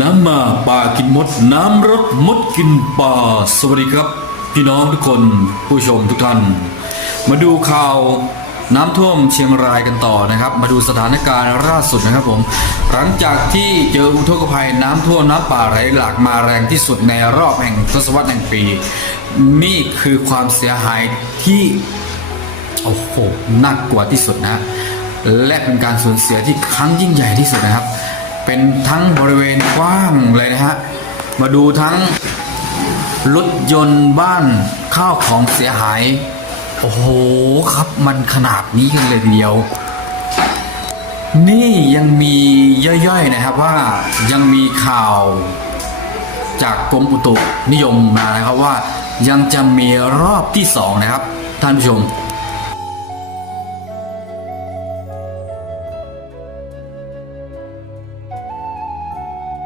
น้ำมาป่ากินมด น้ำรสมดกินป่า สวัสดีครับ พี่น้องทุกคนผู้ชมทุกท่าน มาดูข่าวน้ำท่วมเชียงรายกันต่อนะครับ มาดูสถานการณ์ล่าสุดนะครับผม หลังจากที่เจออุทกภัยน้ำท่วมน้ำป่าไหลหลากมาแรงที่สุดในรอบแห่งทศวรรษแห่งปี นี่คือความเสียหายที่โอ้โหน่ากลัวที่สุดนะ และเป็นการสูญเสียที่ครั้งยิ่งใหญ่ที่สุดนะครับ เป็นทั้งบริเวณกว้างเลยนะฮะ มาดูทั้งรถยนต์บ้านข้าวของเสียหาย โอ้โหครับมันขนาดนี้กันเลยทีเดียว นี่ยังมีย่อยๆนะครับว่ายังมีข่าวจากกรมอุตุนิยมมานะครับว่ายังจะมีรอบที่สองนะครับ ท่านผู้ชม